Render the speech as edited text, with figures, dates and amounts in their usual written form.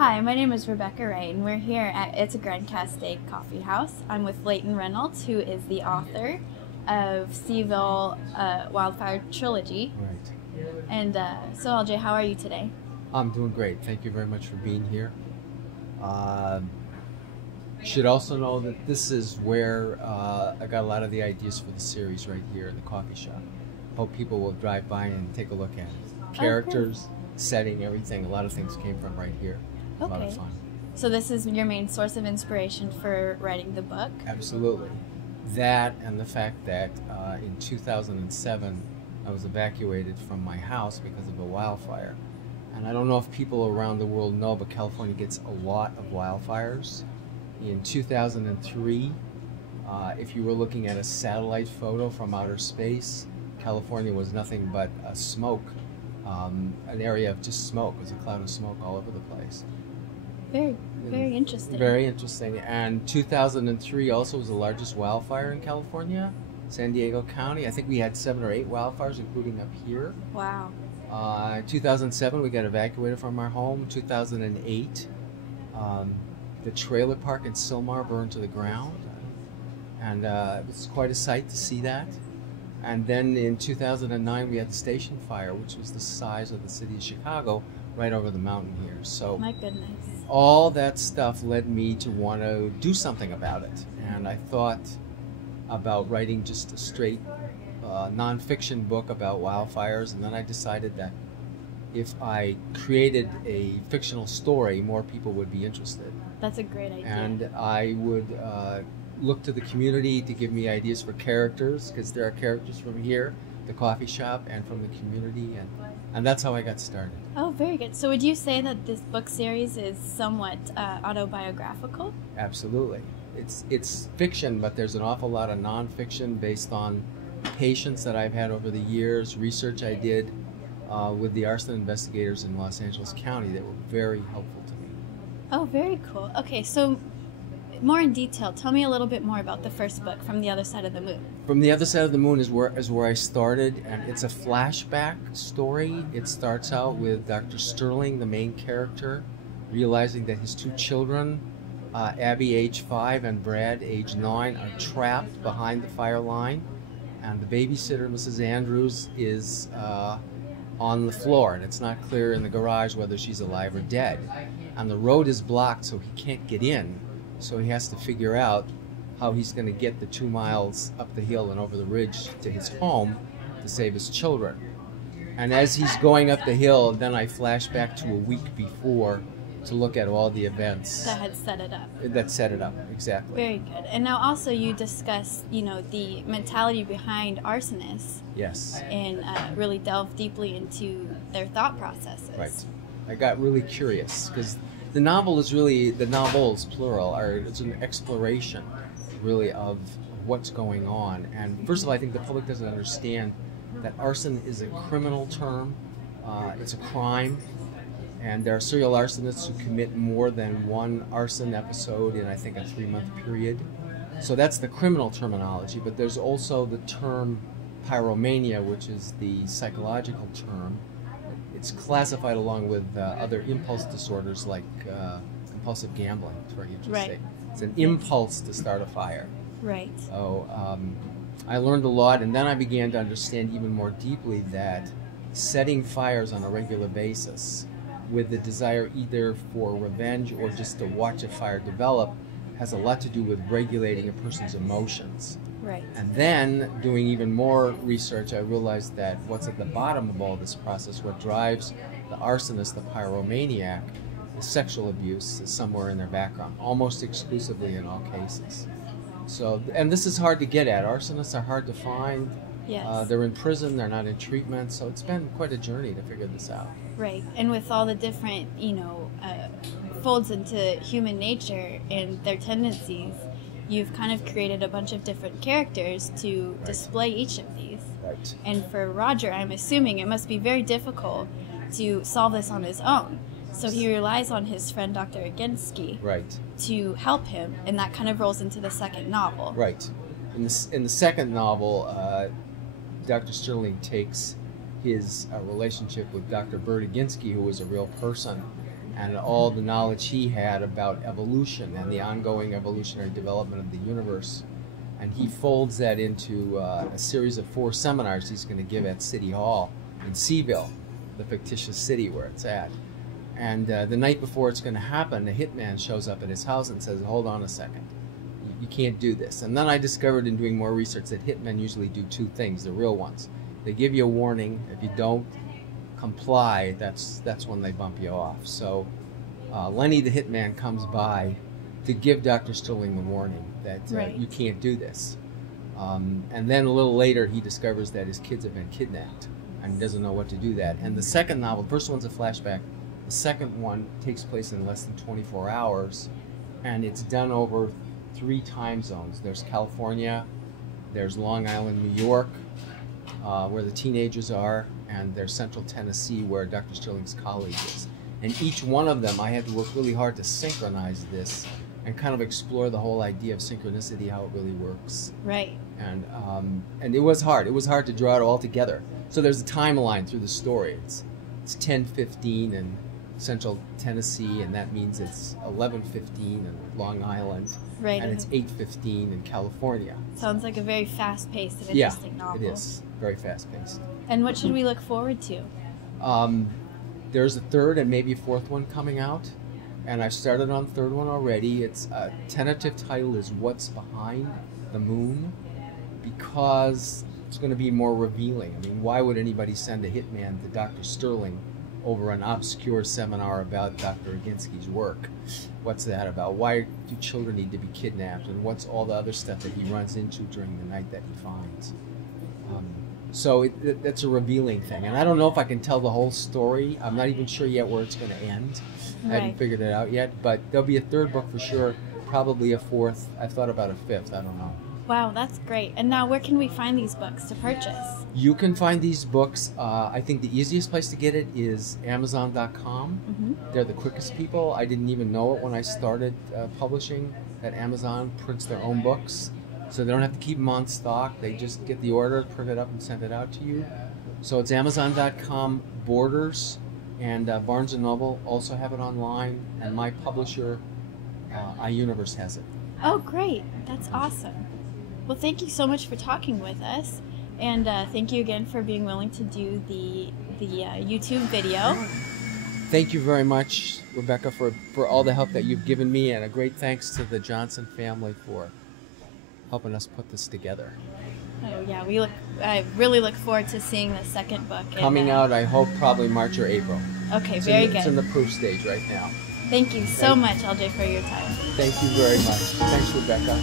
Hi, my name is Rebecca Ray, and we're here at It's a Grand Cascade Coffee House. I'm with Leighton Reynolds, who is the author of Seaville Wildfire Trilogy. Right. And so, LJ, how are you today? I'm doing great. Thank you very much for being here. Should also know that this is where I got a lot of the ideas for the series right here in the coffee shop. Hope people will drive by and take a look at it. Characters, setting, everything. A lot of things came from right here. A lot of fun. So this is your main source of inspiration for writing the book? Absolutely. That and the fact that in 2007 I was evacuated from my house because of a wildfire. And I don't know if people around the world know, but California gets a lot of wildfires. In 2003, if you were looking at a satellite photo from outer space, California was nothing but a smoke, an area of just smoke. It was a cloud of smoke all over the place. Very interesting. Very interesting. And 2003 also was the largest wildfire in California, San Diego County. I think we had 7 or 8 wildfires, including up here. Wow. 2007, we got evacuated from our home. 2008, the trailer park in Sylmar burned to the ground. And it was quite a sight to see that. And then in 2009, we had the station fire, which was the size of the city of Chicago, right over the mountain here. So my goodness. All that stuff led me to want to do something about it. And I thought about writing just a straight nonfiction book about wildfires. And then I decided that if I created a fictional story, more people would be interested. That's a great idea. And I would look to the community to give me ideas for characters, because there are characters from here, the coffee shop, and from the community, and that's how I got started. Oh, very good. So would you say that this book series is somewhat autobiographical? Absolutely. It's fiction, but there's an awful lot of nonfiction based on patients that I've had over the years, research I did with the arson investigators in Los Angeles County that were very helpful to me. Oh, very cool. Okay, so more in detail, tell me a little bit more about the first book, From the Other Side of the Moon. From the Other Side of the Moon is where I started, and it's a flashback story. It starts out with Dr. Sterling, the main character, realizing that his 2 children, Abby, age 5, and Brad, age 9, are trapped behind the fire line, and the babysitter, Mrs. Andrews, is on the floor, and it's not clear in the garage whether she's alive or dead. And the road is blocked, so he can't get in. So he has to figure out how he's going to get the 2 miles up the hill and over the ridge to his home to save his children. And as he's going up the hill, then I flash back to a week before to look at all the events that had set it up. That set it up, exactly. Very good. And now also you discuss, the mentality behind arsonists. Yes. And really delve deeply into their thought processes. Right. I got really curious because the novels, plural, it's an exploration, really, of what's going on. And first of all, I think the public doesn't understand that arson is a criminal term. It's a crime. And there are serial arsonists who commit more than 1 arson episode in, I think, a 3-month period. So that's the criminal terminology. But there's also the term pyromania, which is the psychological term. It's classified along with other impulse disorders like compulsive gambling. It's very interesting. Right. It's an impulse to start a fire. Right. So I learned a lot, and then I began to understand even more deeply that setting fires on a regular basis with the desire either for revenge or just to watch a fire develop has a lot to do with regulating a person's emotions. Right. And then, doing even more research, I realized that what's at the bottom of all this process, what drives the arsonist, the pyromaniac, is sexual abuse is somewhere in their background, almost exclusively in all cases. So, and this is hard to get at. Arsonists are hard to find. Yes. They're in prison, they're not in treatment, so it's been quite a journey to figure this out. Right. And with all the different, folds into human nature and their tendencies, you've kind of created a bunch of different characters to display each of these. Right. And for Roger, I'm assuming it must be very difficult to solve this on his own. So he relies on his friend Dr. Aginsky to help him, and that kind of rolls into the second novel. Right. In the second novel, Dr. Sterling takes his relationship with Dr. Bert Aginsky, who was a real person, and all the knowledge he had about evolution and the ongoing evolutionary development of the universe. And he folds that into a series of 4 seminars he's going to give at City Hall in Seaville, the fictitious city where it's at. And the night before it's going to happen, a hitman shows up at his house and says, hold on a second, you can't do this. And then I discovered in doing more research that hitmen usually do 2 things, the real ones. They give you a warning. If you don't comply, that's when they bump you off. So Lenny the hitman comes by to give Dr. Sterling the warning that you can't do this. And then a little later he discovers that his kids have been kidnapped and he doesn't know what to do that. And the second novel, the first one's a flashback, the second one takes place in less than 24 hours, and it's done over 3 time zones. There's California, there's Long Island, New York, where the teenagers are, and there's Central Tennessee, where Dr. Sterling's colleague is. And each one of them, I had to work really hard to synchronize this and kind of explore the whole idea of synchronicity, how it really works. Right. And it was hard. It was hard to draw it all together. So there's a timeline through the story. It's 10:15 in Central Tennessee, and that means it's 11:15 in Long Island, right, and it's 8:15 in California. Sounds like a very fast-paced and interesting novel. Yeah, it is. Very fast-paced. And what should we look forward to? There's a 3rd and maybe a 4th one coming out, and I've started on the 3rd one already. Its tentative title is What's Behind the Moon, because it's going to be more revealing. I mean, why would anybody send a hitman to Dr. Sterling over an obscure seminar about Dr. Oginski's work? What's that about? Why do children need to be kidnapped? And what's all the other stuff that he runs into during the night that he finds? So it's a revealing thing. And I don't know if I can tell the whole story. I'm not even sure yet where it's going to end. Right. I haven't figured it out yet. But there'll be a 3rd book for sure, probably a 4th. I've thought about a 5th. I don't know. Wow, that's great. And now where can we find these books to purchase? You can find these books. I think the easiest place to get it is Amazon.com. Mm-hmm. They're the quickest people. I didn't even know it when I started publishing, that Amazon prints their own books. So they don't have to keep them on stock. They just get the order, print it up, and send it out to you. So it's Amazon.com, Borders, and Barnes & Noble also have it online. And my publisher, iUniverse, has it. Oh, great. That's awesome. Well, thank you so much for talking with us. And thank you again for being willing to do the YouTube video. Thank you very much, Rebecca, for all the help that you've given me, and a great thanks to the Johnson family for helping us put this together. Oh yeah, I really look forward to seeing the 2nd book. Coming out, I hope, probably March or April. Okay, very good. It's in the proof stage right now. Thank you so much, LJ, for your time. Thank you very much. Thanks, Rebecca.